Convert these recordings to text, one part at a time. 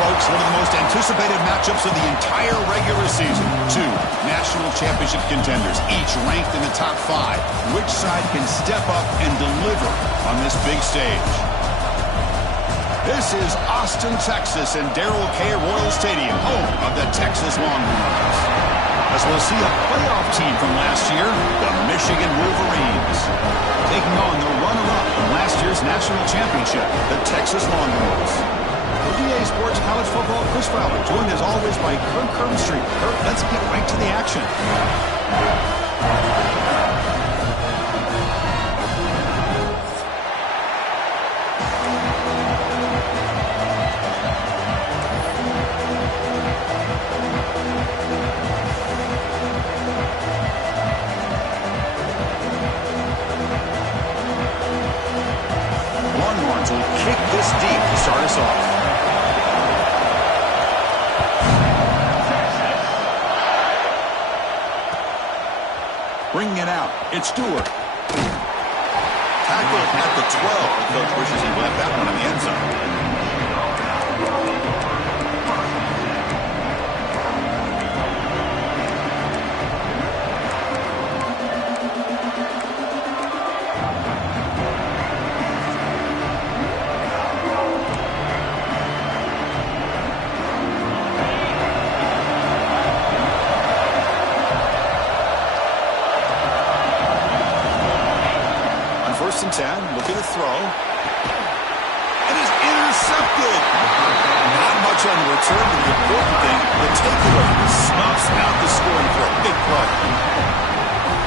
folks, one of the most anticipated matchups of the entire regular season. Two national championship contenders, each ranked in the top 5. Which side can step up and deliver on this big stage? This is Austin, Texas, and Darrell K. Royal Stadium, home of the Texas Longhorns. As we'll see a playoff team from last year, the Michigan Wolverines, taking on the runner-up from last year's national championship, the Texas Longhorns. For DA Sports College Football, Chris Fowler, joined as always by Kirk Street. Kirk, let's get right to the action. Longhorns will kick this deep to start us off. Bringing it out, it's Stewart. Tackled at the 12. The coach wishes he left that one in the end zone. First and 10, looking to throw. It is intercepted. Not much on the return, but the important thing, the takeaway snuffs out the scoring for a big play.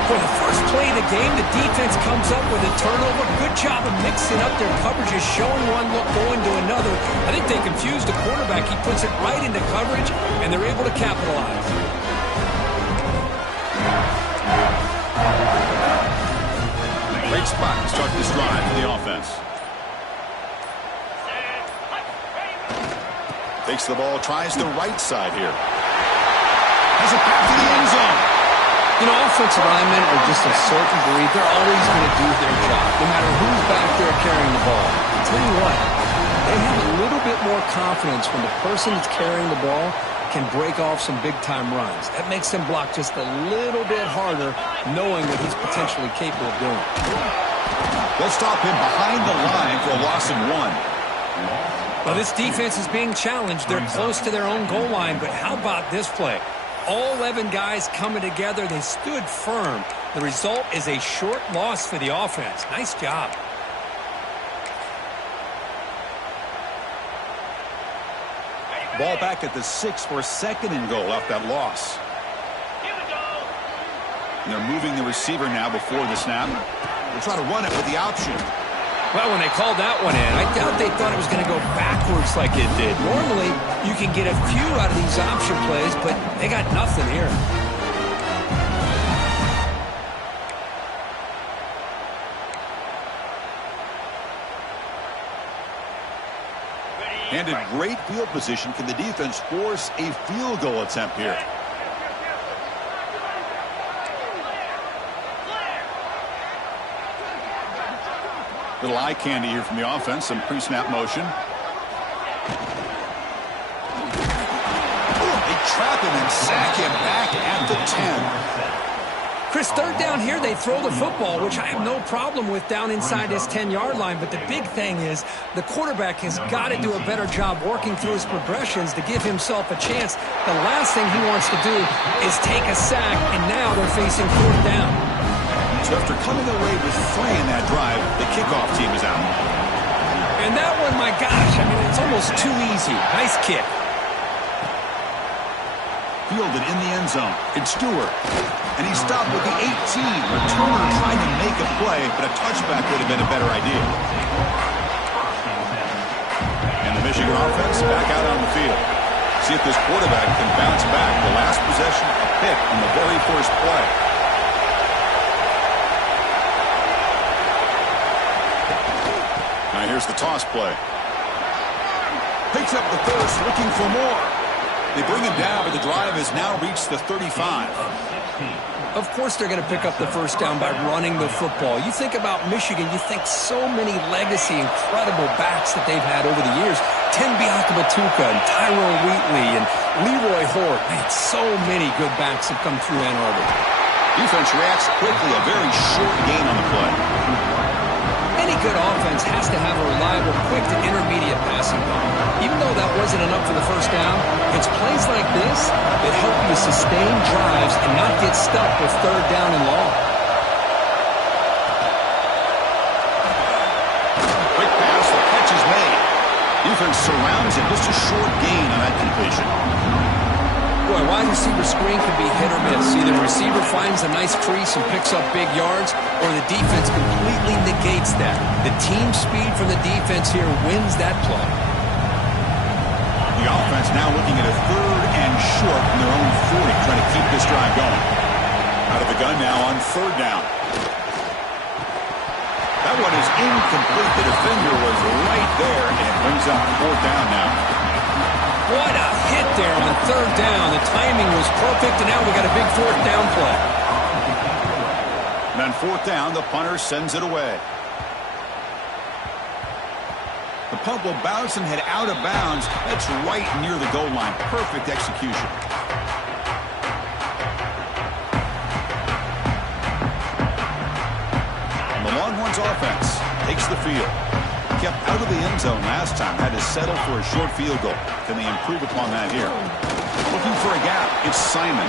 For the first play of the game, the defense comes up with a turnover. Good job of mixing up their coverages, showing one look, going to another. I think they confused the quarterback. He puts it right into coverage, and they're able to capitalize. Great spot to start this drive for the offense. Takes the ball, tries the right side here. Has it back to the end zone. You know, offensive linemen are just a certain breed. They're always going to do their job, no matter who's back there carrying the ball. I'll tell you what, they have a little bit more confidence when the person that's carrying the ball can break off some big-time runs. That makes them block just a little bit harder, knowing what he's potentially capable of doing. They'll stop him behind the line for a loss of 1. Well, this defense is being challenged. They're close to their own goal line, but how about this play? All 11 guys coming together. They stood firm. The result is a short loss for the offense. Nice job. Ball back at the 6 for a second and goal off that loss. And they're moving the receiver now before the snap. They'll try to run it with the option. Well, when they called that one in, I doubt they thought it was going to go backwards like it did. Normally, you can get a few out of these option plays, but they got nothing here. And in great field position, can the defense force a field goal attempt here? Little eye candy here from the offense, some pre-snap motion. They trap him and sack him back at the 10. Chris, third down here, they throw the football, which I have no problem with down inside this 10-yard line. But the big thing is the quarterback has got to do a better job working through his progressions to give himself a chance. The last thing he wants to do is take a sack, and now they're facing fourth down. So after coming away with 3 in that drive, the kickoff team is out. And that one, my gosh, I mean, it's almost too easy. Nice kick. Fielded in the end zone. It's Stewart. And he stopped with the 18. Returner trying to make a play, but a touchback would have been a better idea. And the Michigan offense back out on the field. See if this quarterback can bounce back. The last possession, a pick on the very first play. Now here's the toss play. Picks up the first, looking for more. They bring him down, but the drive has now reached the 35. Of course they're going to pick up the first down by running the football. You think about Michigan, you think so many legacy, incredible backs that they've had over the years. Tim Biakabatuka and Tyrone Wheatley and Leroy Hort. Man, so many good backs have come through Ann Arbor. Defense reacts quickly, a very short gain on the play. Any good offense has to have a reliable, quick to intermediate passing game. Even though that wasn't enough for the first down, it's plays like this that help you sustain drives and not get stuck with third down and long. Quick pass, the catch is made. Defense surrounds him, just a short gain on that completion. Boy, wide receiver screen can be hit or miss. Either the receiver finds a nice crease and picks up big yards, or the defense completely negates that. The team speed from the defense here wins that play. The offense now looking at a third and short from their own 40, trying to keep this drive going. Out of the gun now on third down. That one is incomplete. The defender was right there, and it brings up fourth down now. What a hit there on third down. The timing was perfect, and now we got a big fourth down play. And on fourth down, the punter sends it away. The punt will bounce and head out of bounds. That's right near the goal line. Perfect execution. And the Longhorns offense takes the field. Kept out of the end zone last time. Had to settle for a short field goal. Can they improve upon that here? Looking for a gap. It's Simon.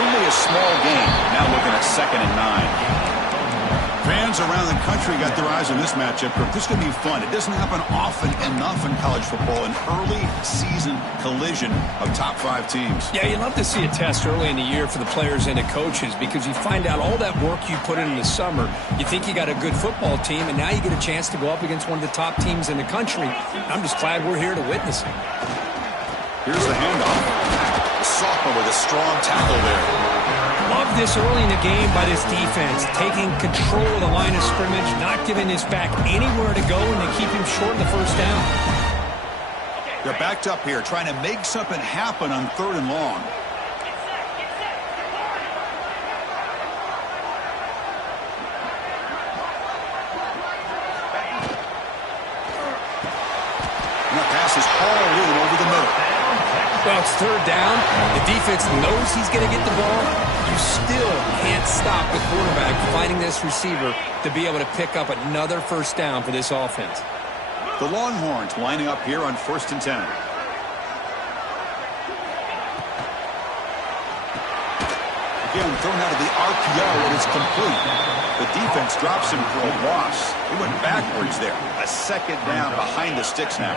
Only a small gain. Now looking at 2nd and 9. Fans around the country got their eyes on this matchup. This is going to be fun. It doesn't happen often enough in college football. An early season collision of top 5 teams. Yeah, you love to see a test early in the year for the players and the coaches because you find out all that work you put in the summer. You think you got a good football team, and now you get a chance to go up against one of the top teams in the country. I'm just glad we're here to witness it. Here's the handoff. The sophomore with a strong tackle there. Love this early in the game by this defense, taking control of the line of scrimmage, not giving this back anywhere to go, and they keep him short of the first down. They're backed up here, trying to make something happen on third and long. And the pass is hauled in over the middle. Well, it's third down. The defense knows he's going to get the ball. You still can't stop the quarterback finding this receiver to be able to pick up another first down for this offense. The Longhorns lining up here on 1st and 10. Again, thrown out of the RPO, and it's complete. The defense drops him for a loss. He went backwards there. A 2nd down behind the sticks now.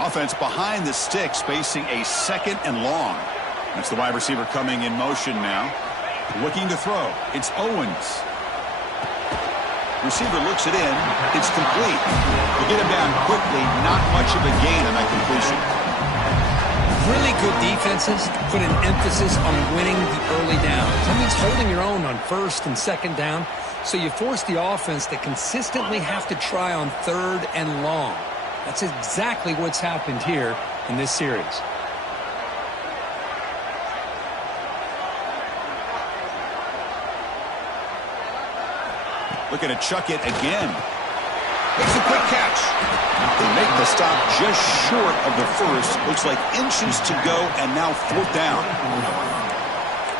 Offense behind the sticks, facing a 2nd and long. That's the wide receiver coming in motion now. Looking to throw. It's Owens. Receiver looks it in. It's complete. They get him down quickly. Not much of a gain on that completion. Really good defenses put an emphasis on winning the early downs. That means holding your own on 1st and 2nd down. So you force the offense to consistently have to try on 3rd and long. That's exactly what's happened here in this series. Looking to chuck it again. Makes a quick catch. They make the stop just short of the first. Looks like inches to go, and now 4th down.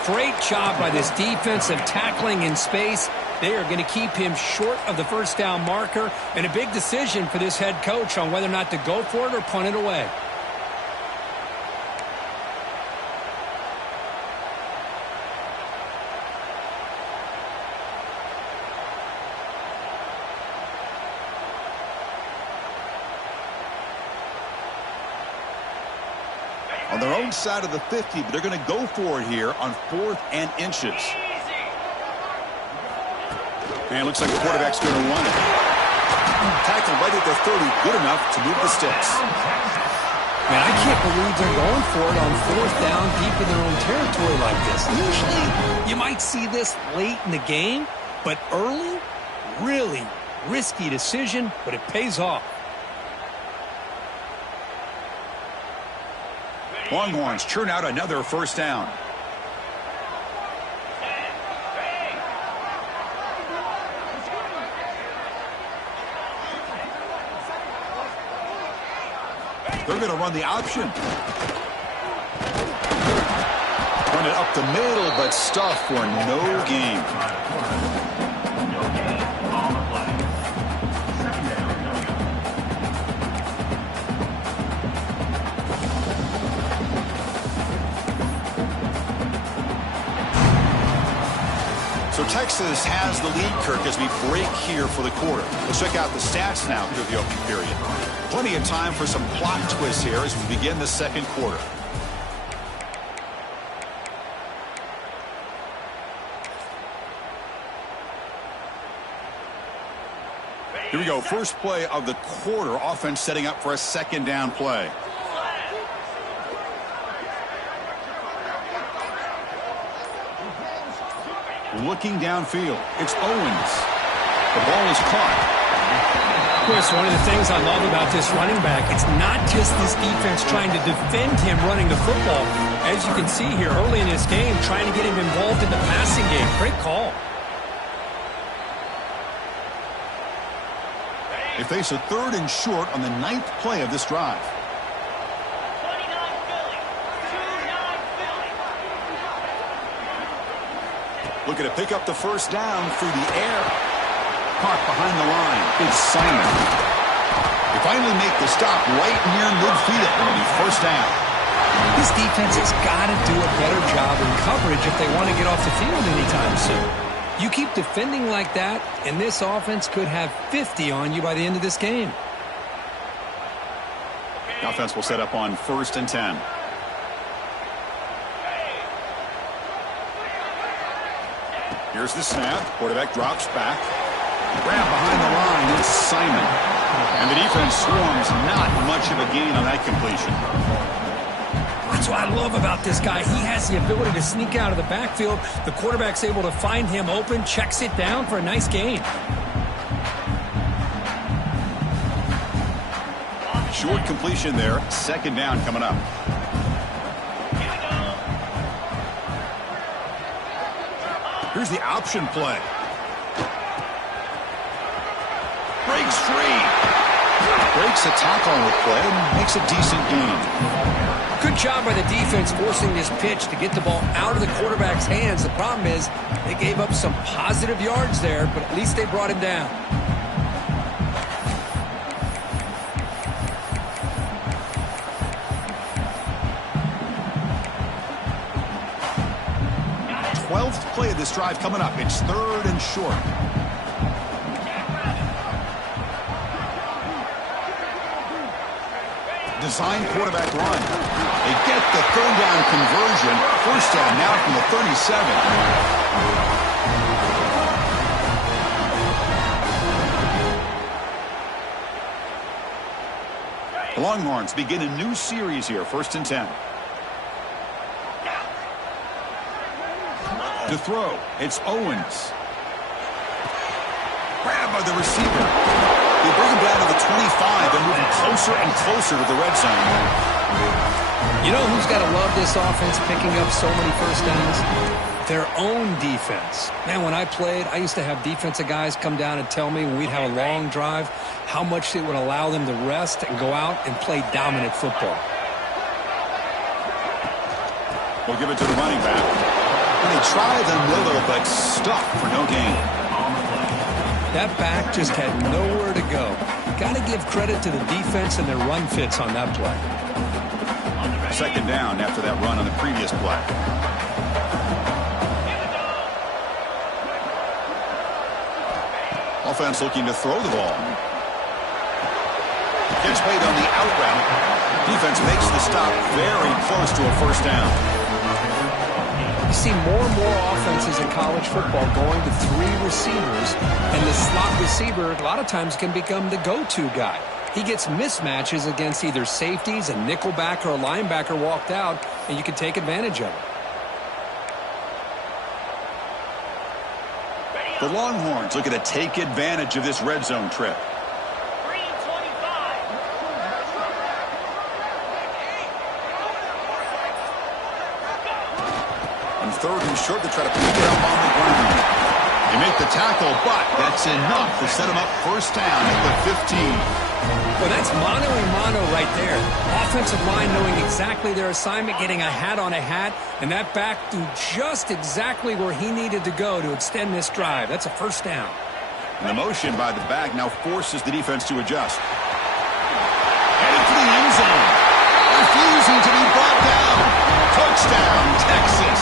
Great job by this defensive tackling in space. They are going to keep him short of the first down marker, and a big decision for this head coach on whether or not to go for it or punt it away. On their own side of the 50, but they're going to go for it here on 4th and inches. And it looks like the quarterback's going to run it. Tackle right at the 30, good enough to move the sticks. Man, I can't believe they're going for it on 4th down deep in their own territory like this. Usually, you might see this late in the game, but early, really risky decision, but it pays off. Longhorns churn out another first down. They're going to run the option. Run it up the middle, but stuff for no gain. So Texas has the lead, Kirk, as we break here for the quarter. Let's check out the stats now through the opening period. Plenty of time for some plot twists here as we begin the second quarter. Here we go. First play of the quarter. Offense setting up for a second down play. Looking downfield. It's Owens. The ball is caught. Chris, one of the things I love about this running back, it's not just this defense trying to defend him running the football. As you can see here early in this game, trying to get him involved in the passing game. Great call. They face a 3rd and short on the 9th play of this drive. Looking to pick up the first down through the air. Caught behind the line. It's Simon. They finally make the stop right near midfield. It'll be first down. This defense has got to do a better job in coverage if they want to get off the field anytime soon. You keep defending like that, and this offense could have 50 on you by the end of this game. The offense will set up on 1st and 10. Here's the snap. Quarterback drops back. Grab behind the line. It's Simon. And the defense swarms. Not much of a gain on that completion. That's what I love about this guy. He has the ability to sneak out of the backfield. The quarterback's able to find him open, checks it down for a nice gain. Short completion there. Second down coming up. Here's the option play. Breaks free. Breaks a tackle on the play and makes a decent gain. Good job by the defense forcing this pitch to get the ball out of the quarterback's hands. The problem is they gave up some positive yards there, but at least they brought him down. Play of this drive coming up. It's 3rd and short. Design quarterback run. They get the 3rd down conversion. First down now from the 37. The Longhorns begin a new series here. 1st and 10. To throw, it's Owens. Grabbed by the receiver. They bring him down to the 25 and moving closer and closer to the red zone. You know who's got to love this offense picking up so many first downs? Their own defense. Man, when I played, I used to have defensive guys come down and tell me when we'd have a long drive how much it would allow them to rest and go out and play dominant football. We'll give it to the running back. They try the middle, but stuck for no gain. That back just had nowhere to go. Got to give credit to the defense and their run fits on that play. Second down after that run on the previous play. Offense looking to throw the ball. Gets played on the out route. Defense makes the stop very close to a first down. You see more and more offenses in college football going to 3 receivers, and the slot receiver a lot of times can become the go-to guy. He gets mismatches against either safeties, a nickelback, or a linebacker walked out, and you can take advantage of it. The Longhorns looking to take advantage of this red zone trip. 3rd and short to try to pick it up on the ground. They make the tackle, but that's enough to set them up first down at the 15. Well, that's mano-a-mano right there. Offensive line knowing exactly their assignment, getting a hat on a hat, and that back do just exactly where he needed to go to extend this drive. That's a first down. And the motion by the back now forces the defense to adjust. Headed to the end zone. Refusing to be brought down. Touchdown, Texas.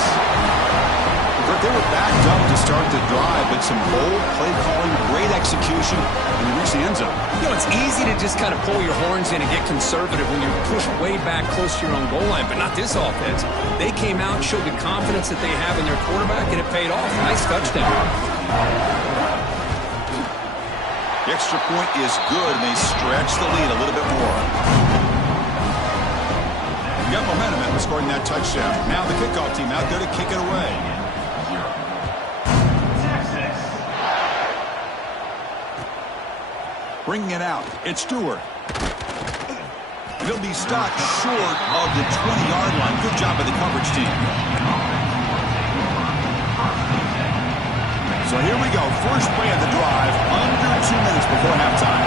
But they were backed up to start the drive, but some bold play calling, great execution, and they reached the end zone. You know, it's easy to just kind of pull your horns in and get conservative when you're pushed way back close to your own goal line, but not this offense. They came out and showed the confidence that they have in their quarterback, and it paid off. Nice touchdown. The extra point is good, and they stretch the lead a little bit more. You got momentum after scoring that touchdown. Now the kickoff team out there to kick it away. Bringing it out, it's Stewart. He'll be stopped short of the 20-yard line. Good job by the coverage team. So here we go, first play of the drive, under 2 minutes before halftime.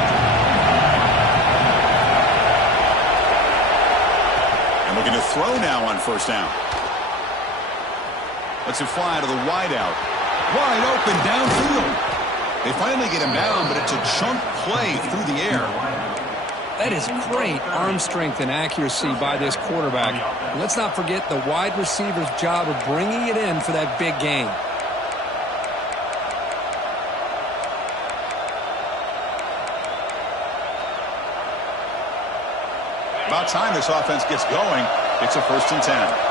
And looking to throw now on first down. Lets it fly to the wideout. Wide open downfield. They finally get him down, but it's a chunk play through the air. That is great arm strength and accuracy by this quarterback. And let's not forget the wide receiver's job of bringing it in for that big gain. About time this offense gets going. It's a 1st and 10.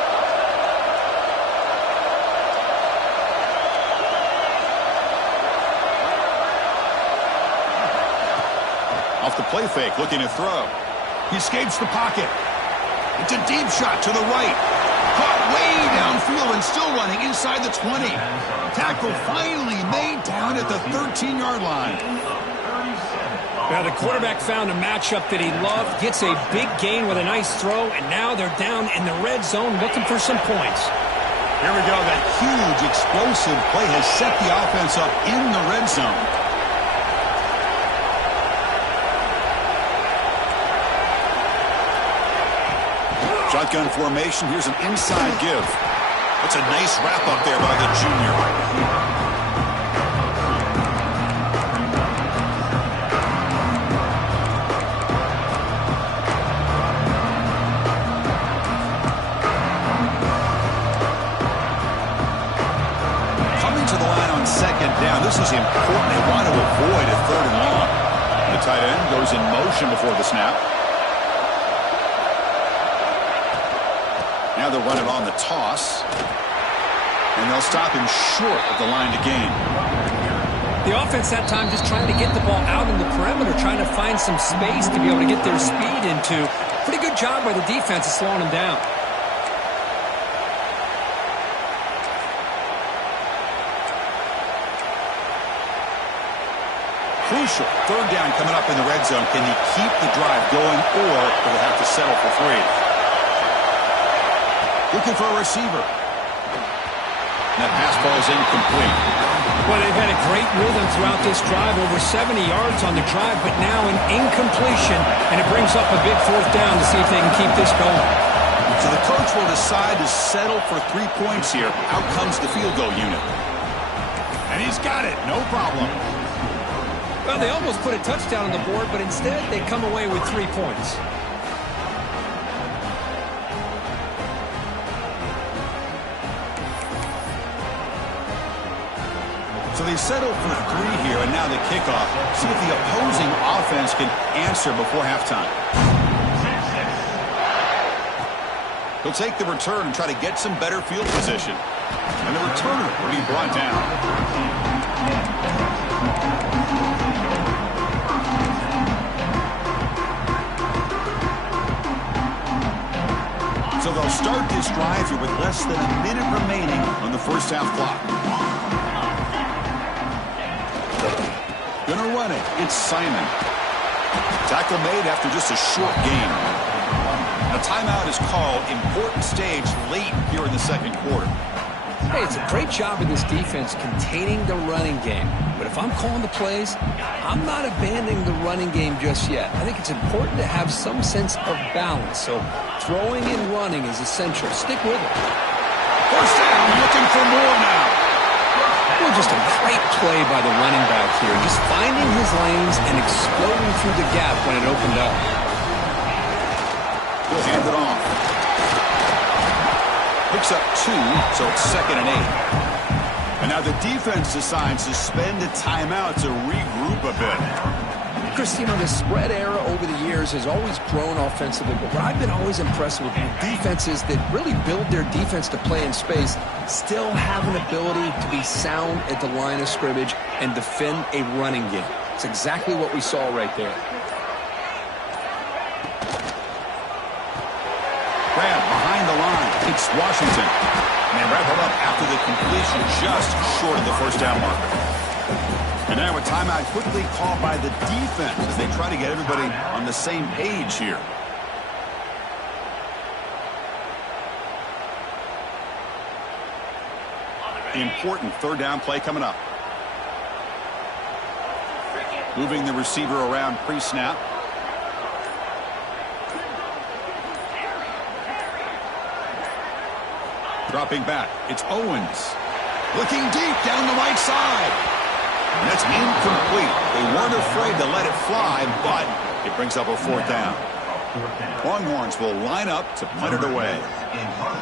Off the play fake, looking to throw. He escapes the pocket. It's a deep shot to the right. Caught way downfield and still running inside the 20. Tackle finally made down at the 13-yard line. Now the quarterback found a matchup that he loved, gets a big gain with a nice throw, and now they're down in the red zone looking for some points. Here we go. That huge explosive play has set the offense up in the red zone. Shotgun formation. Here's an inside give. That's a nice wrap up there by the junior. Coming to the line on 2nd down. This is important. They want to avoid a 3rd and long. The tight end goes in motion before the snap. Now they'll run it on the toss. And they'll stop him short of the line to gain. The offense that time just trying to get the ball out in the perimeter, trying to find some space to be able to get their speed into. Pretty good job by the defense of slowing him down. Crucial. 3rd down coming up in the red zone. Can he keep the drive going, or will he have to settle for 3? Looking for a receiver. That pass ball is incomplete. Well, they've had a great rhythm throughout this drive, over 70 yards on the drive, but now an incompletion, and it brings up a big 4th down to see if they can keep this going. So the coach will decide to settle for 3 points here. Out comes the field goal unit. And he's got it. No problem. Well, they almost put a touchdown on the board, but instead they come away with 3 points. So they settle for 3 here, and now the kickoff. See if the opposing offense can answer before halftime. He'll take the return and try to get some better field position. And the returner will be brought down. So they'll start this drive here with less than a minute remaining on the first half clock. Gonna run it. It's Simon. Tackle made after just a short gain. A timeout is called. Important stage late here in the second quarter. Hey, it's a great job of this defense containing the running game. But if I'm calling the plays, I'm not abandoning the running game just yet. I think it's important to have some sense of balance. So throwing and running is essential. Stick with it. First down, looking for more now. Well, just a great play by the running back here. Just finding his lanes and exploding through the gap when it opened up. He'll hand it off. Picks up 2, so it's 2nd and 8. And now the defense decides to spend a timeout to regroup a bit. Chris, you know, the spread era over the years has always grown offensively, but what I've been always impressed with defenses that really build their defense to play in space still have an ability to be sound at the line of scrimmage and defend a running game. It's exactly what we saw right there. Grab behind the line. It's Washington. And they wrap it up after the completion just short of the first down marker. And now a timeout quickly called by the defense as they try to get everybody on the same page here. Important third down play coming up. Moving the receiver around pre-snap. Dropping back, it's Owens. Looking deep down the right side. And that's incomplete. They weren't afraid to let it fly, but it brings up a 4th down. Longhorns will line up to punt it away.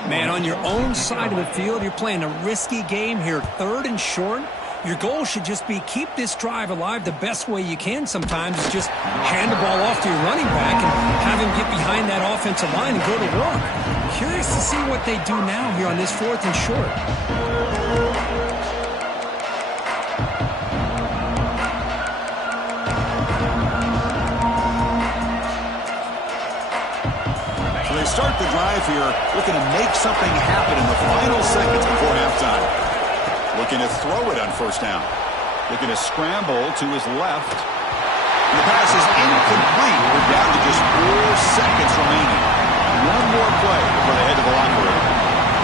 Man, on your own side of the field, you're playing a risky game here. 3rd and short. Your goal should just be keep this drive alive the best way you can sometimes is just hand the ball off to your running back and have him get behind that offensive line and go to work. Curious to see what they do now here on this 4th and short. So they start the drive here looking to make something happen in the final seconds before halftime. Looking to throw it on first down. Looking to scramble to his left. And the pass is incomplete. We're down to just 4 seconds remaining. One more play before they head to the locker room.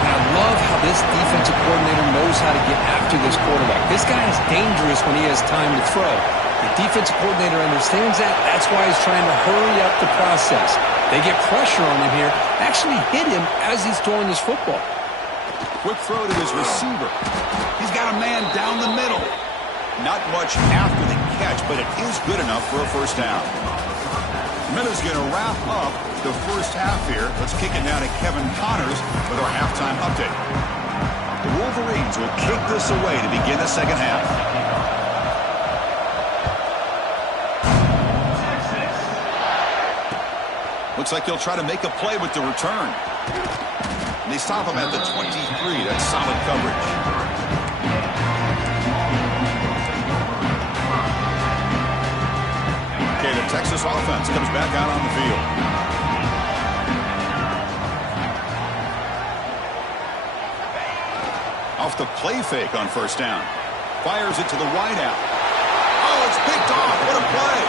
And I love how this defensive coordinator knows how to get after this quarterback. This guy is dangerous when he has time to throw. The defensive coordinator understands that. That's why he's trying to hurry up the process. They get pressure on him here. Actually hit him as he's throwing this football. Quick throw to his receiver. He's got a man down the middle. Not much after the catch, but it is good enough for a first down. Miller's going to wrap up the first half here. Let's kick it down to Kevin Connors with our halftime update. The Wolverines will kick this away to begin the second half. Looks like he'll try to make a play with the return. And they stop him at the 23. That's solid coverage. Okay, the Texas offense comes back out on the field. Off the play fake on first down. Fires it to the wideout. Oh, it's picked off. What a play.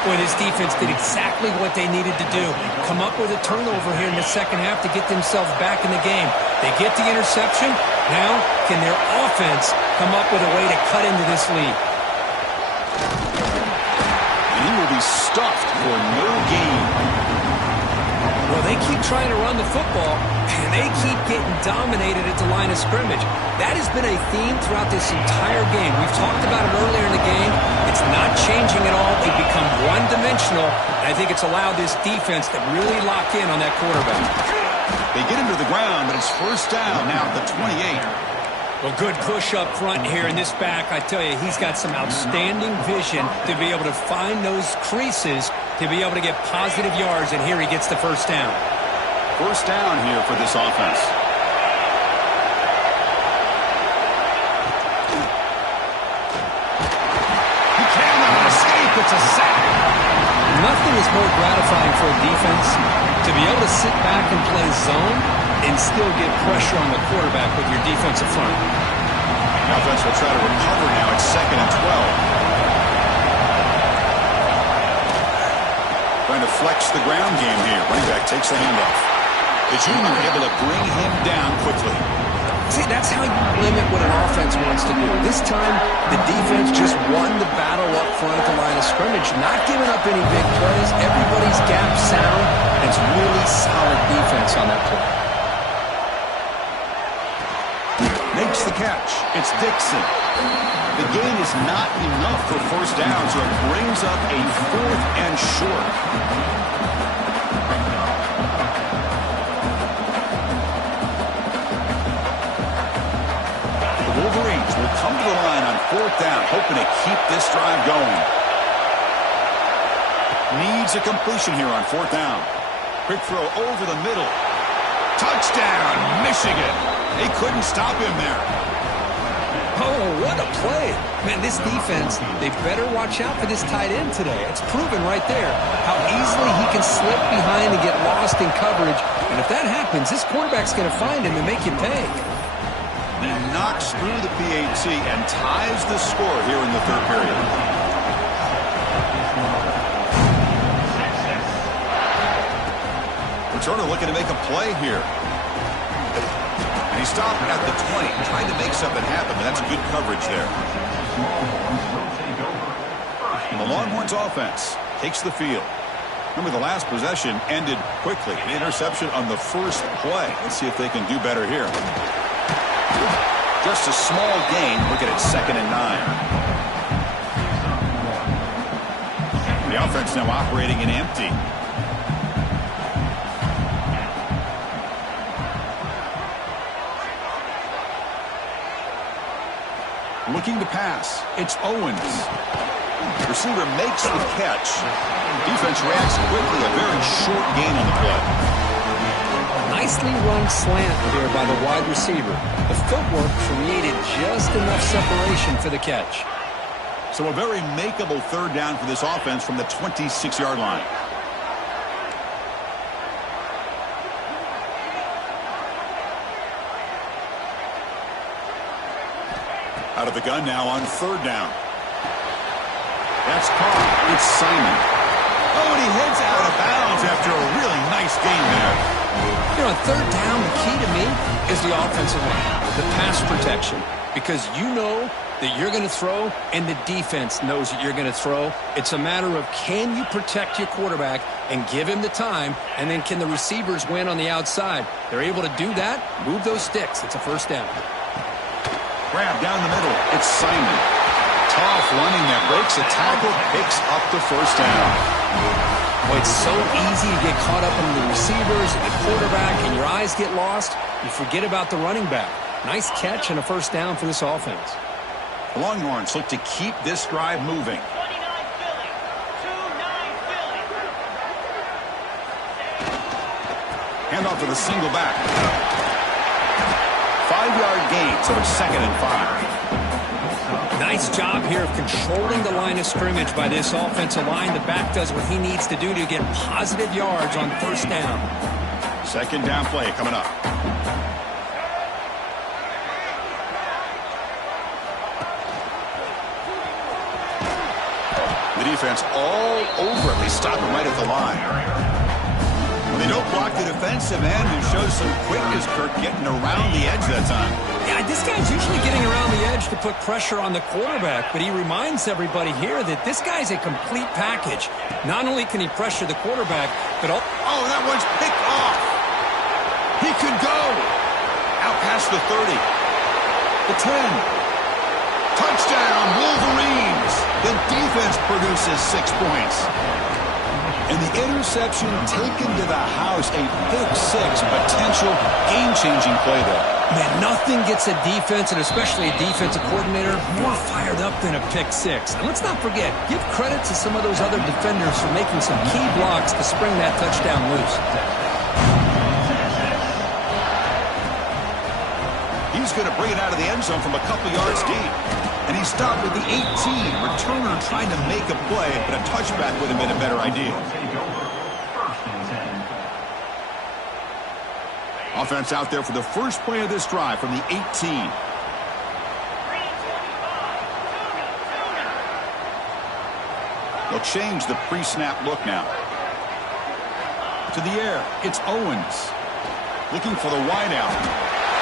Boy, this defense did exactly what they needed to do. Come up with a turnover here in the second half to get themselves back in the game. They get the interception. Now, can their offense come up with a way to cut into this lead? And he will be stuffed for no gain. Well, they keep trying to run the football, and they keep getting dominated at the line of scrimmage. That has been a theme throughout this entire game. We've talked about it earlier in the game. It's not changing at all. They've become one-dimensional, and I think it's allowed this defense to really lock in on that quarterback. They get him to the ground, but it's first down now at the 28. Well, good push up front here in this back. I tell you, he's got some outstanding vision to be able to find those creases to be able to get positive yards, and here he gets the first down. First down here for this offense. He cannot escape. It's a sack. Nothing is more gratifying for a defense to be able to sit back and play zone and still get pressure on the quarterback with your defensive front. The offense will try to recover now. It's 2nd and 12. Trying to flex the ground game here. Running back takes the handoff. The junior able to bring him down quickly. See, that's how you limit what an offense wants to do. This time, the defense just won the battle up front at the line of scrimmage, not giving up any big plays. Everybody's gap sound, and it's really solid defense on that play. Makes the catch. It's Dixon. The gain is not enough for first down, so it brings up a 4th and short. The Wolverines will come to the line on 4th down, hoping to keep this drive going. Needs a completion here on 4th down. Quick throw over the middle. Touchdown, Michigan. They couldn't stop him there. Oh, what a play. Man, this defense, they better watch out for this tight end today. It's proven right there how easily he can slip behind and get lost in coverage. And if that happens, this quarterback's going to find him and make you pay. He knocks through the PAT and ties the score here in the 3rd period. Returner looking to make a play here. And he stopped at the 20, trying to make something happen, but that's good coverage there. And the Longhorns offense takes the field. Remember, the last possession ended quickly. An interception on the first play. Let's see if they can do better here. Just a small gain. Look at it, 2nd and 9. The offense now operating in empty. Looking to pass. It's Owens. Receiver makes the catch. Defense reacts quickly. A very short gain on the play. Nicely run slant there by the wide receiver. The footwork created just enough separation for the catch. So a very makeable 3rd down for this offense from the 26-yard line. Out of the gun now on 3rd down. That's caught. It's Simon. Oh, and he heads out of bounds after a really nice gain there. You know, on 3rd down, the key to me is the offensive line, the pass protection, because you know that you're going to throw and the defense knows that you're going to throw. It's a matter of can you protect your quarterback and give him the time, and then can the receivers win on the outside? They're able to do that, move those sticks. It's a 1st down. Grab down the middle. It's Simon. Tough running that breaks a tackle, picks up the 1st down. Boy, it's so easy to get caught up in the receivers and the quarterback, and your eyes get lost. You forget about the running back. Nice catch and a 1st down for this offense. The Longhorns look to keep this drive moving. Handoff to the single back. 5-yard gain, so it's 2nd and 5. Nice job here of controlling the line of scrimmage by this offensive line. The back does what he needs to do to get positive yards on 1st down. 2nd down play coming up. The defense all over it. They stop him right at the line. They don't block the defensive end, who shows some quickness, Kirk, getting around the edge that time. Yeah, this guy's usually getting around the edge to put pressure on the quarterback, but he reminds everybody here that this guy's a complete package. Not only can he pressure the quarterback, but oh, that one's picked off. He could go. Out past the 30. The 10. Touchdown, Wolverines. The defense produces 6 points. And the interception taken to the house, a pick-6, potential game-changing play there. Man, nothing gets a defense, and especially a defensive coordinator, more fired up than a pick-6. And let's not forget, give credit to some of those other defenders for making some key blocks to spring that touchdown loose. He's going to bring it out of the end zone from a couple yards deep. And he stopped at the 18. Returner trying to make a play, but a touchback would have been a better idea. Offense out there for the first play of this drive from the 18. They'll change the pre-snap look now. To the air, it's Owens. Looking for the wideout.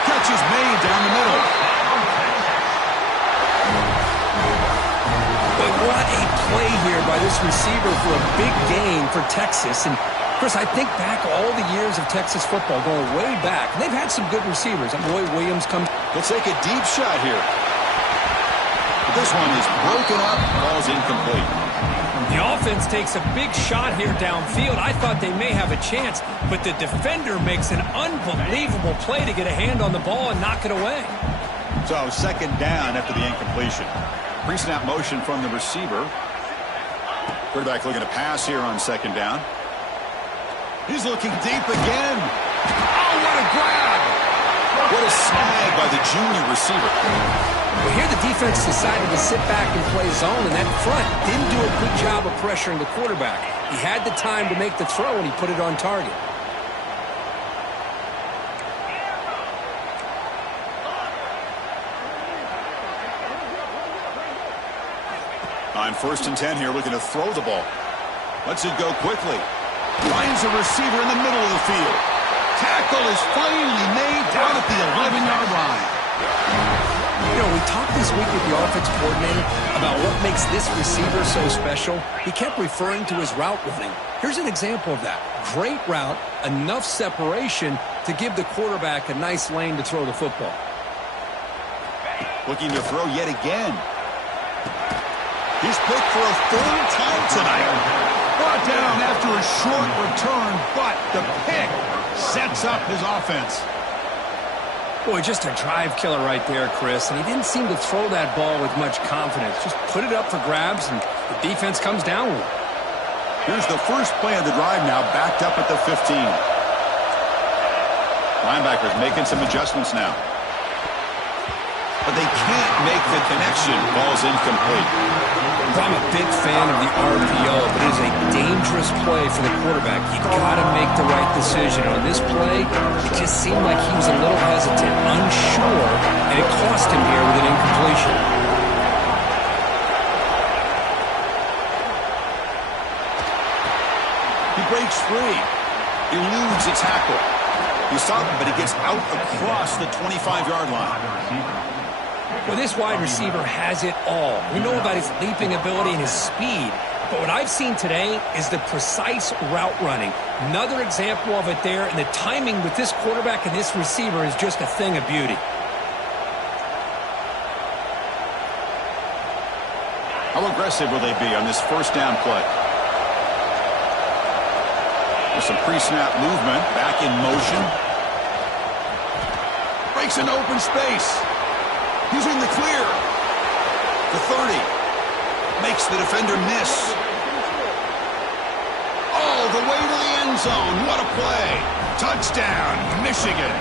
Catch is made down the middle. But what a play here by this receiver for a big gain for Texas. And Chris, I think back all the years of Texas football, going way back. They've had some good receivers. Roy Williams comes. They'll take a deep shot here. But this one is broken up. Ball's incomplete. The offense takes a big shot here downfield. I thought they may have a chance, but the defender makes an unbelievable play to get a hand on the ball and knock it away. So second down after the incompletion. Pre-snap motion from the receiver. Quarterback looking to pass here on second down. He's looking deep again. Oh, what a grab! What a snag by the junior receiver. Well, here the defense decided to sit back and play zone, and that front didn't do a good job of pressuring the quarterback. He had the time to make the throw, and he put it on target. On 1st and 10 here, looking to throw the ball. Lets it go quickly. Finds a receiver in the middle of the field. Tackle is finally made down at the 11-yard line. You know, we talked this week with the offense coordinator about what makes this receiver so special. He kept referring to his route running. Here's an example of that. Great route, enough separation to give the quarterback a nice lane to throw the football. Looking to throw yet again. He's picked for a third time tonight. Brought down after a short return, but the pick sets up his offense. Boy, just a drive killer right there, Chris. And he didn't seem to throw that ball with much confidence. Just put it up for grabs, and the defense comes down with it. Here's the first play of the drive now, backed up at the 15. Linebackers making some adjustments now. But they can't make the connection. Ball's incomplete. I'm a big fan of the RPO, but it is a dangerous play for the quarterback. You've got to make the right decision. On this play, it just seemed like he was a little hesitant, unsure, and it cost him here with an incompletion. He breaks free. Eludes a tackle. He's stopped, but he gets out across the 25-yard line. Well, this wide receiver has it all. We know about his leaping ability and his speed, but what I've seen today is the precise route running. Another example of it there, and the timing with this quarterback and this receiver is just a thing of beauty. How aggressive will they be on this first down play? With some pre-snap movement, back in motion. Breaks into open space. He's in the clear. The 30. Makes the defender miss. Oh, the way to the end zone. What a play. Touchdown, Michigan.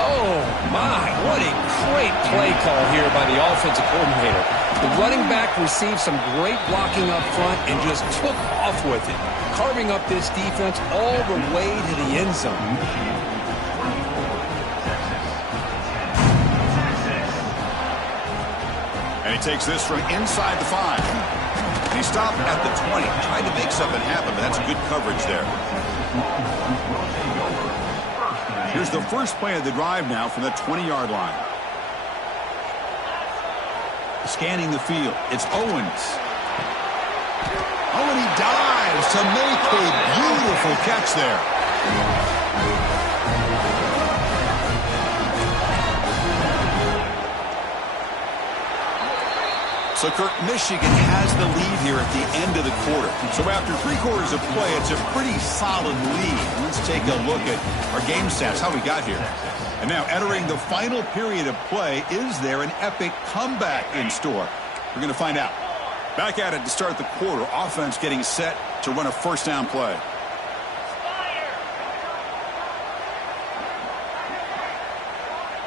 Oh, my. What a great play call here by the offensive coordinator. The running back received some great blocking up front and just took off with it, carving up this defense all the way to the end zone. And he takes this from inside the 5. He stopped at the 20. Tried to make something happen, but that's good coverage there. Here's the first play of the drive now from the 20-yard line. Scanning the field. It's Owens. Oh, and he dives to make a beautiful catch there. So, Kirk, Michigan has the lead here at the end of the quarter. So after 3 quarters of play, it's a pretty solid lead. Let's take a look at our game stats, how we got here. And now, entering the final period of play, is there an epic comeback in store? We're going to find out. Back at it to start the quarter. Offense getting set to run a first down play.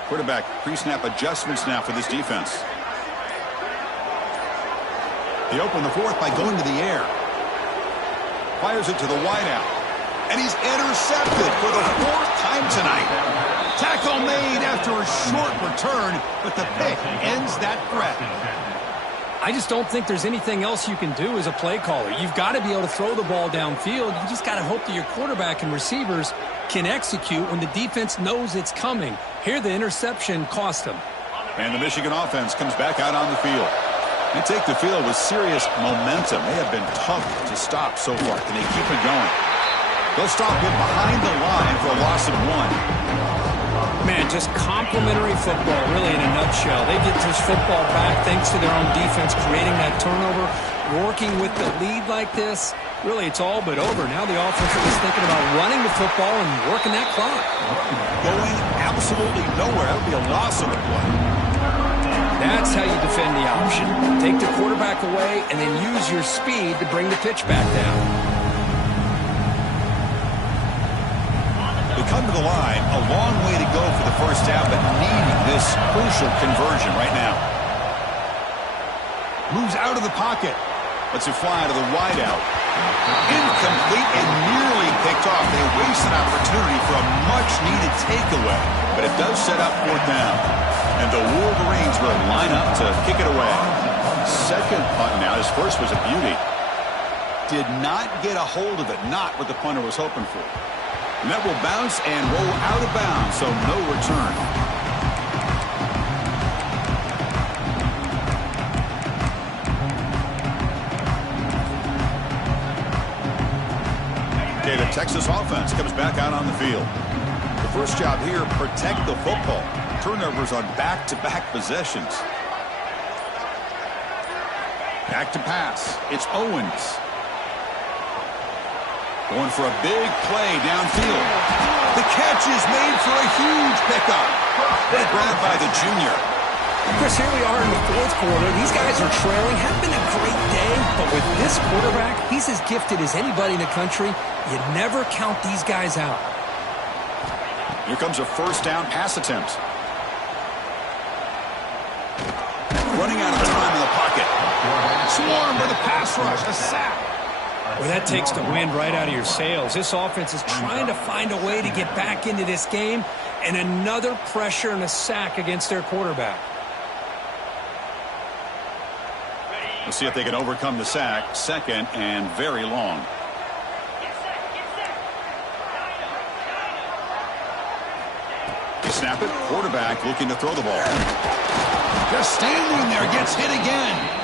Quarterback pre-snap adjustments now for this defense. He opened the 4th by going to the air. Fires it to the wideout. And he's intercepted for the 4th time tonight. Tackle made after a short return, but the pick ends that threat. I just don't think there's anything else you can do as a play caller. You've got to be able to throw the ball downfield. You just got to hope that your quarterback and receivers can execute when the defense knows it's coming. Here, the interception cost them. And the Michigan offense comes back out on the field. They take the field with serious momentum. They have been tough to stop so far. Can they keep it going? They'll stop him behind the line for a loss of 1. Man, just complimentary football, really, in a nutshell. They get this football back thanks to their own defense, creating that turnover, working with the lead like this. Really, it's all but over. Now the offense is thinking about running the football and working that clock. Going absolutely nowhere. That would be a loss on the play. That's how you defend the option. Take the quarterback away and then use your speed to bring the pitch back down. They come to the line, a long way to go for the first down, but needing this crucial conversion right now. Moves out of the pocket. Lets it fly to the wideout. Incomplete and nearly picked off. They waste an opportunity for a much-needed takeaway, but it does set up 4th down. And the Wolverines will line up to kick it away. Second punt now. His first was a beauty. Did not get a hold of it. Not what the punter was hoping for. And that will bounce and roll out of bounds, so no return. Okay, the Texas offense comes back out on the field. The first job here, protect the football. Turnovers on back-to-back possessions. Back to pass. It's Owens. Going for a big play downfield. The catch is made for a huge pickup. That grabbed by the junior. Chris, here we are in the 4th quarter. These guys are trailing. Hadn't been a great day, but with this quarterback, he's as gifted as anybody in the country. You never count these guys out. Here comes a first down pass attempt. Running out of time in the pocket. Swarmed by the pass rush. A sack. Well, that takes the wind right out of your sails. This offense is trying to find a way to get back into this game, and another pressure and a sack against their quarterback. We'll see if they can overcome the sack. Second and very long. They snap it. Quarterback looking to throw the ball. Just standing there, gets hit again.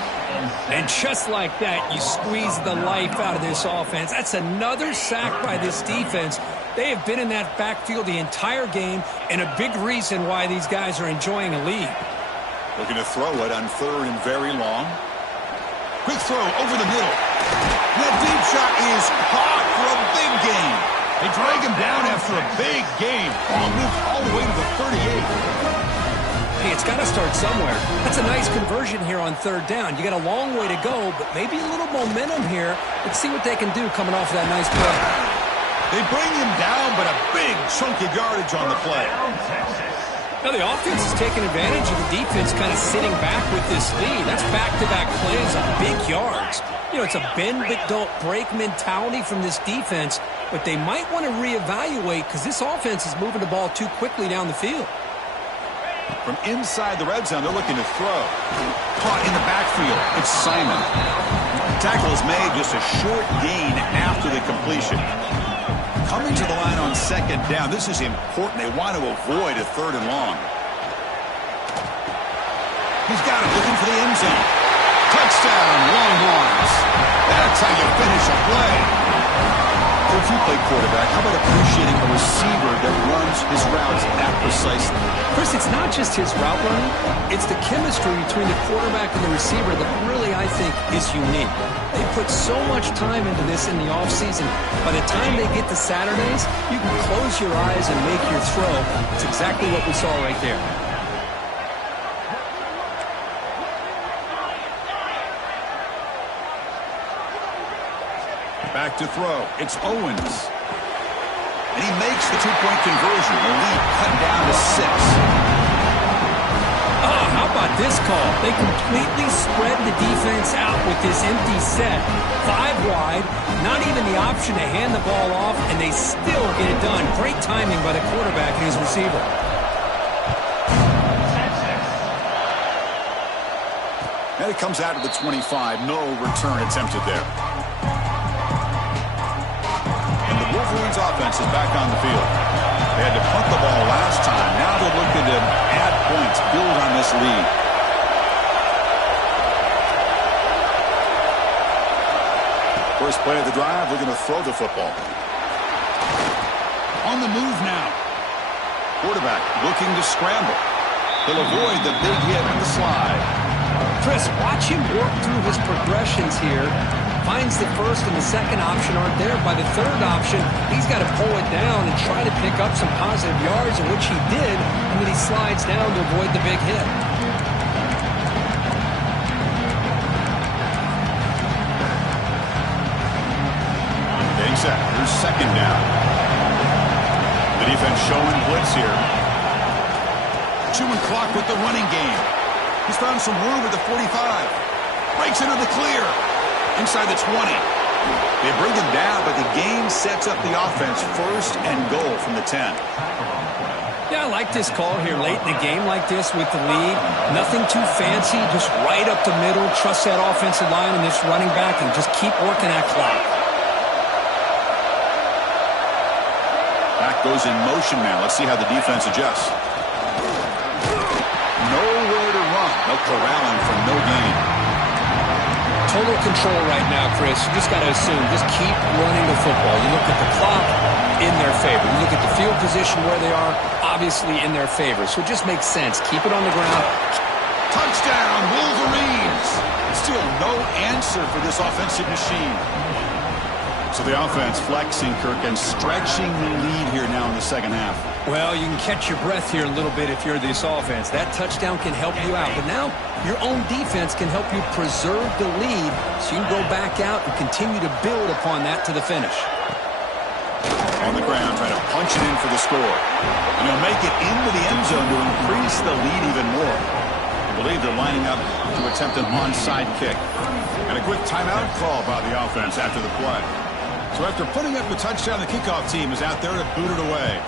And just like that, you squeeze the life out of this offense. That's another sack by this defense. They have been in that backfield the entire game, and a big reason why these guys are enjoying a lead. Looking to throw it on 3rd and very long. Quick throw over the middle. That deep shot is caught for a big gain. They drag him down after a big game. Ball moves all the way to the 38. Hey, it's got to start somewhere. That's a nice conversion here on 3rd down. You got a long way to go, but maybe a little momentum here. Let's see what they can do coming off of that nice play. They bring him down, but a big chunk of yardage on the play. Now the offense is taking advantage of the defense kind of sitting back with this lead. That's back-to-back plays of big yards. You know, it's a bend but don't break mentality from this defense, but they might want to reevaluate because this offense is moving the ball too quickly down the field. From inside the red zone, they're looking to throw. Caught in the backfield. It's Simon. Tackle is made, just a short gain after the completion. Coming to the line on 2nd down. This is important. They want to avoid a 3rd and long. He's got it, looking for the end zone. Touchdown, Longhorns. That's how you finish a play. If you play quarterback, how about appreciating a receiver that runs his routes that precisely? Chris, it's not just his route running. It's the chemistry between the quarterback and the receiver that really, I think, is unique. They put so much time into this in the offseason. By the time they get to Saturdays, you can close your eyes and make your throw. It's exactly what we saw right there. Back to throw. It's Owens. And he makes the 2-point conversion. The lead cut down to 6. Oh, how about this call? They completely spread the defense out with this empty set. 5 wide, not even the option to hand the ball off, and they still get it done. Great timing by the quarterback and his receiver. And it comes out to the 25. No return attempted there. Wolverines offense is back on the field. They had to punt the ball last time. Now they're looking to add points, build on this lead. First play of the drive, looking to throw the football. On the move now. Quarterback looking to scramble. He'll avoid the big hit on the slide. Chris, watch him work through his progressions here. Finds the first and the second option aren't there. By the third option, he's got to pull it down and try to pick up some positive yards, in which he did, and then he slides down to avoid the big hit. Getting set. Here's second down. The defense showing blitz here. Chewing clock with the running game. He's found some room at the 45. Breaks into the clear. Inside the 20. They bring him down, but the game sets up the offense first and goal from the 10. Yeah, I like this call here late in the game like this with the lead. Nothing too fancy, just right up the middle. Trust that offensive line and this running back and just keep working that clock. Back goes in motion now. Let's see how the defense adjusts. Nowhere to run. They'll corral him for no gain. Total control right now, Chris. You just got to assume. Just keep running the football. You look at the clock, in their favor. You look at the field position where they are, obviously in their favor. So it just makes sense. Keep it on the ground. Touchdown, Wolverines! Still no answer for this offensive machine. So the offense flexing, Kirk, and stretching the lead here now in the second half. Well, you can catch your breath here a little bit if you're this offense. That touchdown can help you out. But now your own defense can help you preserve the lead so you can go back out and continue to build upon that to the finish. On the ground, trying to punch it in for the score. And he'll make it into the end zone to increase the lead even more. I believe they're lining up to attempt an onside kick. And a quick timeout call by the offense after the play. So after putting up the touchdown, the kickoff team is out there to boot it away.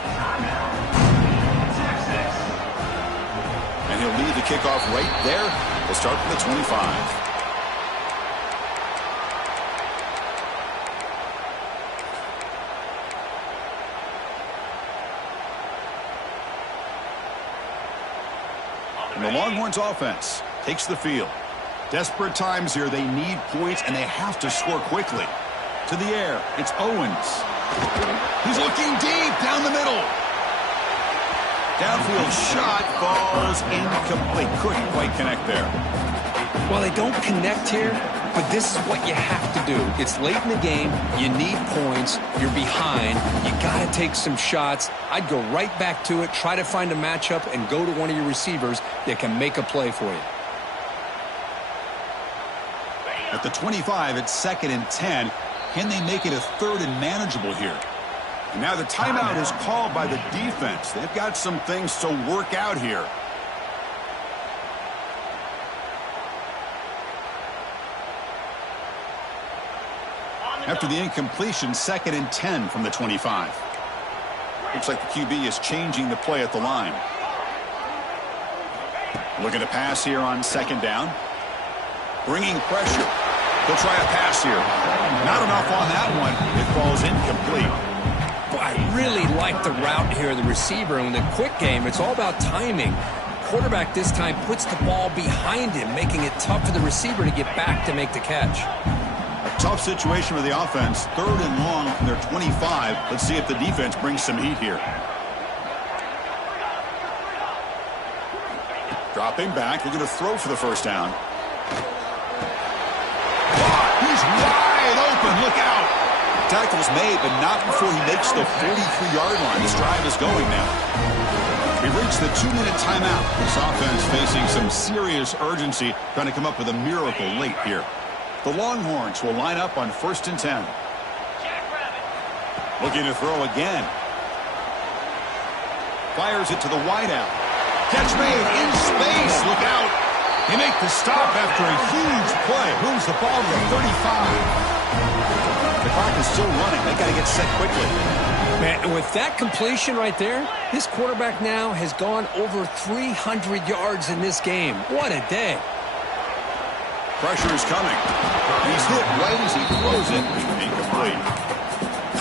And he'll lead the kickoff right there. They'll start from the 25. And the Longhorns offense takes the field. Desperate times here. They need points, and they have to score quickly. To the air, it's Owens. He's looking deep down the middle. Downfield shot falls incomplete. Couldn't quite connect there. Well, they don't connect here, but this is what you have to do. It's late in the game. You need points. You're behind. You got to take some shots. I'd go right back to it, try to find a matchup, and go to one of your receivers that can make a play for you. At the 25, it's 2nd and 10. Can they make it a 3rd and manageable here? And now the timeout is called by the defense. They've got some things to work out here. After the incompletion, 2nd and 10 from the 25. Looks like the QB is changing the play at the line. Looking to pass here on 2nd down. Bringing pressure. He'll try a pass here. Not enough on that one. It falls incomplete. Boy, I really like the route here, the receiver. In the quick game, it's all about timing. Quarterback this time puts the ball behind him, making it tough for the receiver to get back to make the catch. A tough situation for the offense. 3rd and long from their 25. Let's see if the defense brings some heat here. Dropping back. They're going to throw for the first down. He's wide open. Look out. Tackle's made, but not before he makes the 43-yard line. This drive is going now. We've reached the 2-minute timeout. This offense facing some serious urgency, trying to come up with a miracle late here. The Longhorns will line up on 1st and 10. Looking to throw again. Fires it to the wideout. Catch made in space. Look out. They make the stop after a huge play. Moves the ball to the 35. The clock is still running. They got to get set quickly. Man, with that completion right there, this quarterback now has gone over 300 yards in this game. What a day. Pressure is coming. He's hit right as he throws it. Incomplete.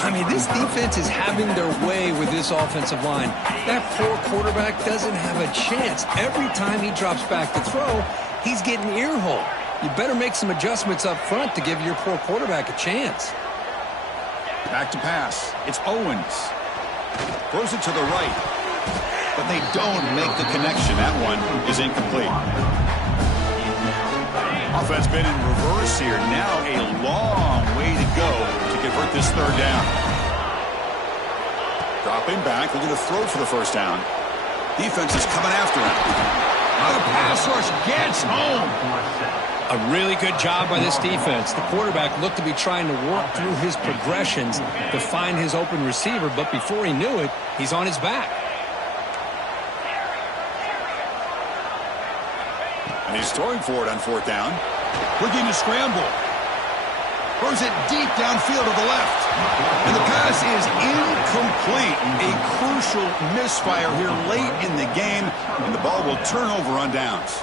I mean, this defense is having their way with this offensive line. That poor quarterback doesn't have a chance. Every time he drops back to throw, he's getting ear-hole. You better make some adjustments up front to give your poor quarterback a chance. Back to pass. It's Owens. Throws it to the right. But they don't make the connection. That one is incomplete. Offense been in reverse here. Now a long way to go to convert this third down. Dropping back. They're going to throw for the first down. Defense is coming after him. Now the pass rush gets home. A really good job by this defense. The quarterback looked to be trying to work through his progressions to find his open receiver, but before he knew it, he's on his back. And he's throwing for it on fourth down. Looking to scramble. Throws it deep downfield to the left. And the pass is incomplete. A crucial misfire here late in the game, and the ball will turn over on downs.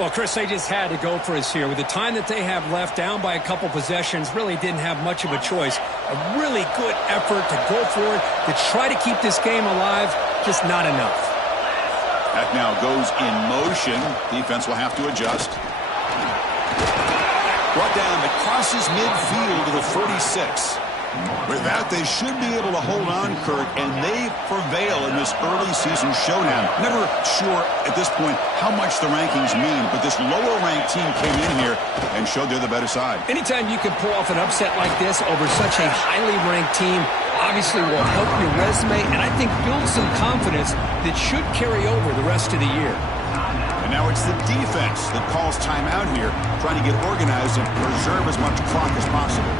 Well, Chris, they just had to go for us here. With the time that they have left, down by a couple possessions, really didn't have much of a choice. A really good effort to go for it, to try to keep this game alive, just not enough. That now goes in motion. Defense will have to adjust. Brought down that crosses midfield to the 46. With that, they should be able to hold on, Kurt, and they prevail in this early season showdown. Never sure at this point how much the rankings mean, but this lower-ranked team came in here and showed they're the better side. Anytime you can pull off an upset like this over such a highly ranked team, obviously will help your resume and I think build some confidence that should carry over the rest of the year. And now it's the defense that calls timeout here, trying to get organized and preserve as much clock as possible.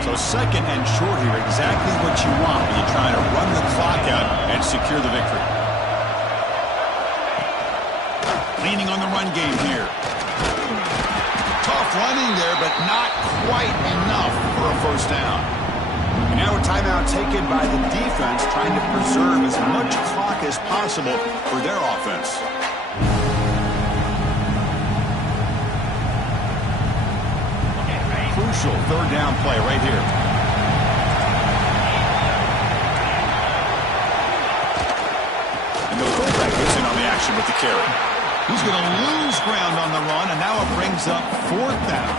So second and short here, exactly what you want when you're trying to run the clock out and secure the victory. Leaning on the run game here. Tough running there, but not quite enough for a first down. And now a timeout taken by the defense, trying to preserve as much clock as possible for their offense. Crucial third down play right here. And the fullback gets in on the action with the carry. He's going to lose ground on the run, and now it brings up fourth down.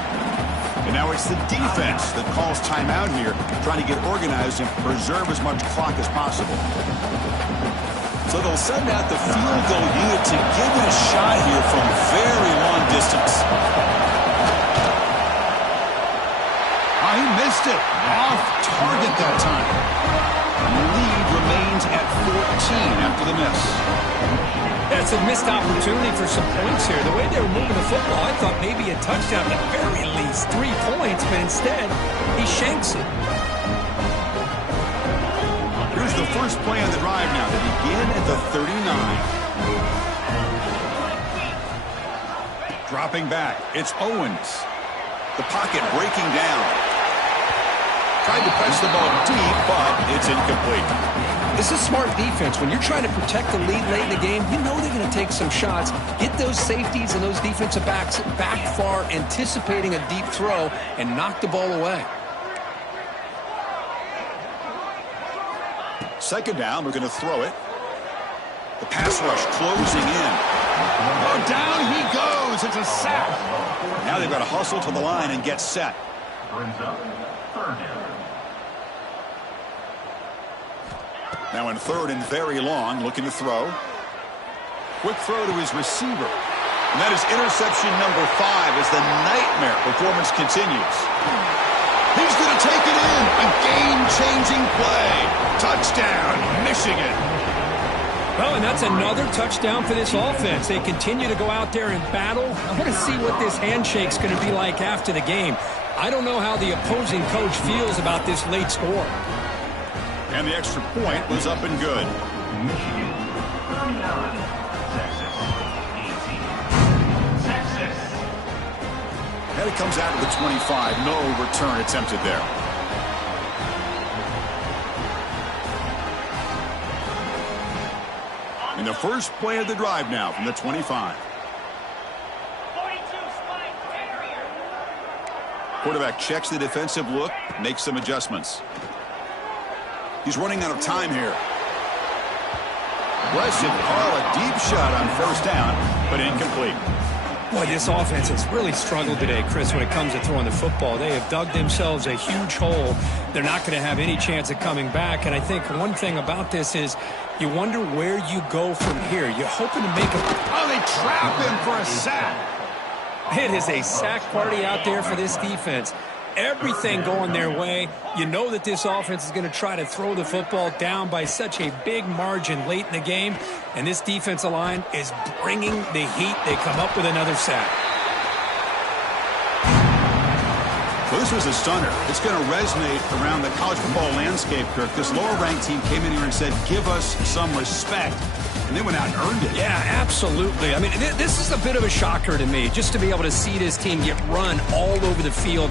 And now it's the defense that calls timeout here, trying to get organized and preserve as much clock as possible. So they'll send out the field goal unit to give it a shot here from very long distance. Oh, he missed it. Off target that time. And the lead remains at 14 after the miss. That's a missed opportunity for some points here. The way they were moving the football, I thought maybe a touchdown, at the very least 3 points, but instead, he shanks it. Here's the first play on the drive now. They begin at the 39. Dropping back, it's Owens. The pocket breaking down. Tried to press the ball deep, but it's incomplete. This is smart defense. When you're trying to protect the lead late in the game, you know they're going to take some shots. Get those safeties and those defensive backs back far, anticipating a deep throw, and knock the ball away. Second down, we're going to throw it. The pass rush closing in. Oh, down he goes. It's a sack. Now they've got to hustle to the line and get set. Brings up third down. Now in third and very long, looking to throw. Quick throw to his receiver. And that is interception number 5 as the nightmare performance continues. He's going to take it in. A game-changing play. Touchdown, Michigan. Well, and that's another touchdown for this offense. They continue to go out there and battle. I want to see what this handshake's going to be like after the game. I don't know how the opposing coach feels about this late score. And the extra point was up and good. Michigan 39, Texas 18. Texas. And it comes out of the 25. No return attempted there. And the first play of the drive now from the 25. 42 Spike. Quarterback checks the defensive look, makes some adjustments. He's running out of time here. Aggressive call, a deep shot on first down, but incomplete. Boy, this offense has really struggled today, Chris, when it comes to throwing the football. They have dug themselves a huge hole. They're not going to have any chance of coming back. And I think one thing about this is you wonder where you go from here. You're hoping to make a... Oh, they trap him for a sack. It is a sack party out there for this defense. Everything going their way. You know that this offense is going to try to throw the football down by such a big margin late in the game. And this defensive line is bringing the heat. They come up with another sack. Well, this was a stunner. It's going to resonate around the college football landscape, Kirk. This lower-ranked team came in here and said, give us some respect. And they went out and earned it. Yeah, absolutely. I mean, this is a bit of a shocker to me, just to be able to see this team get run all over the field.